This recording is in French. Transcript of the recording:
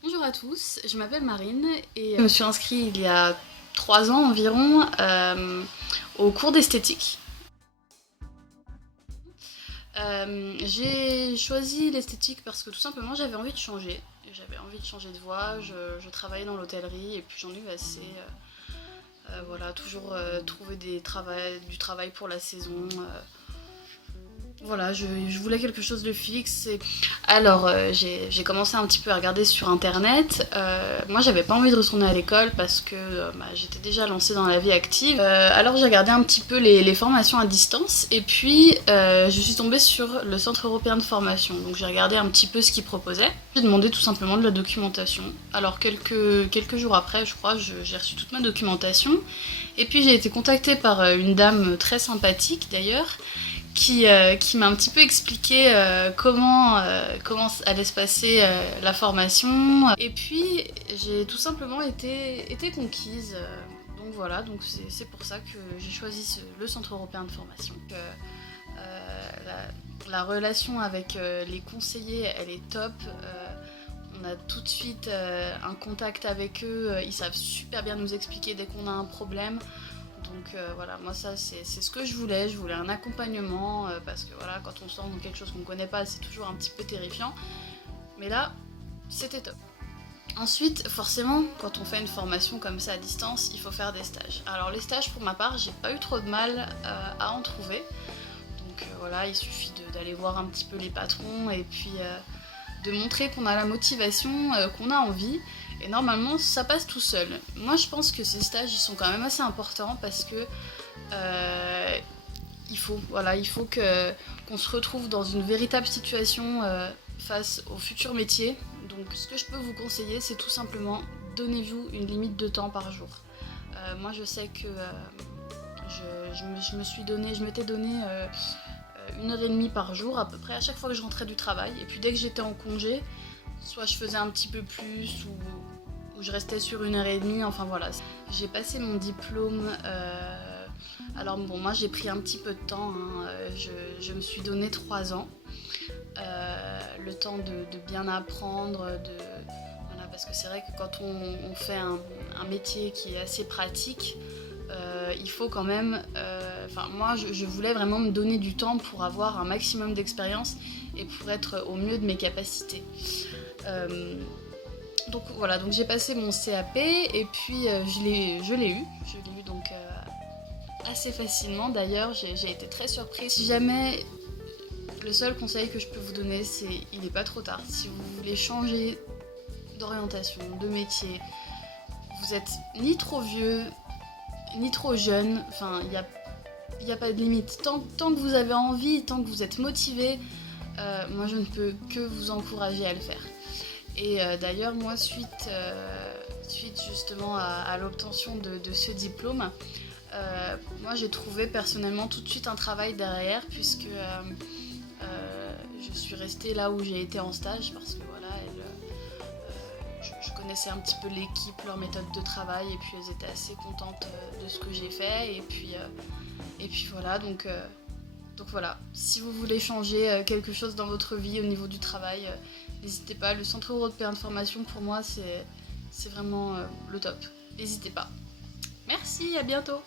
Bonjour à tous, je m'appelle Marine et je me suis inscrite il y a 3 ans environ au cours d'esthétique. J'ai choisi l'esthétique parce que tout simplement j'avais envie de changer. J'avais envie de changer de voie, je travaillais dans l'hôtellerie et puis j'en ai eu assez. Voilà, toujours trouver du travail pour la saison. Voilà, je voulais quelque chose de fixe. Alors, j'ai commencé un petit peu à regarder sur internet. Moi, j'avais pas envie de retourner à l'école parce que j'étais déjà lancée dans la vie active. Alors, j'ai regardé un petit peu les formations à distance et puis je suis tombée sur le Centre européen de formation. Donc, j'ai regardé un petit peu ce qu'ils proposaient. J'ai demandé tout simplement de la documentation. Alors, quelques jours après, je crois, j'ai reçu toute ma documentation. Et puis, j'ai été contactée par une dame très sympathique d'ailleurs qui m'a un petit peu expliqué comment allait se passer la formation. Et puis j'ai tout simplement été conquise. Donc voilà, donc c'est pour ça que j'ai choisi le Centre européen de formation. La relation avec les conseillers, elle est top. On a tout de suite un contact avec eux. Ils savent super bien nous expliquer dès qu'on a un problème. Donc voilà, moi ça c'est ce que je voulais un accompagnement parce que voilà, quand on sort dans quelque chose qu'on ne connaît pas, c'est toujours un petit peu terrifiant. Mais là, c'était top. Ensuite, forcément, quand on fait une formation comme ça à distance, il faut faire des stages. Alors les stages, pour ma part, j'ai pas eu trop de mal à en trouver. Donc voilà, il suffit d'aller voir un petit peu les patrons et puis de montrer qu'on a la motivation, qu'on a envie. Et normalement, ça passe tout seul. Moi, je pense que ces stages, ils sont quand même assez importants parce que euh, il faut qu'on se retrouve dans une véritable situation face au futur métier. Donc, ce que je peux vous conseiller, c'est tout simplement donnez-vous une limite de temps par jour. Moi, je sais que je m'étais donné 1 heure et demie par jour à peu près à chaque fois que je rentrais du travail. Et puis dès que j'étais en congé, soit je faisais un petit peu plus ou je restais sur 1 heure et demie, enfin voilà. J'ai passé mon diplôme. Alors bon, moi j'ai pris un petit peu de temps, hein. Je me suis donné 3 ans. Le temps de bien apprendre, voilà, parce que c'est vrai que quand on fait un métier qui est assez pratique, il faut quand même. Moi, je voulais vraiment me donner du temps pour avoir un maximum d'expérience et pour être au mieux de mes capacités. Euh, donc voilà, donc j'ai passé mon CAP et puis je l'ai eu. Je l'ai eu donc assez facilement. D'ailleurs, j'ai été très surprise. Si jamais le seul conseil que je peux vous donner, c'est il n'est pas trop tard. Si vous voulez changer d'orientation, de métier, vous êtes ni trop vieux, ni trop jeune. Enfin, il n'y a pas de limite. Tant que vous avez envie, tant que vous êtes motivé, moi je ne peux que vous encourager à le faire. Et d'ailleurs, moi, suite justement à l'obtention de ce diplôme, moi j'ai trouvé personnellement tout de suite un travail derrière, puisque je suis restée là où j'ai été en stage, parce que voilà, je connaissais un petit peu l'équipe, leur méthode de travail, et puis elles étaient assez contentes de ce que j'ai fait. Et puis voilà, donc voilà, si vous voulez changer quelque chose dans votre vie au niveau du travail, n'hésitez pas. Le Centre européen de formation, pour moi, c'est vraiment le top. N'hésitez pas. Merci, à bientôt.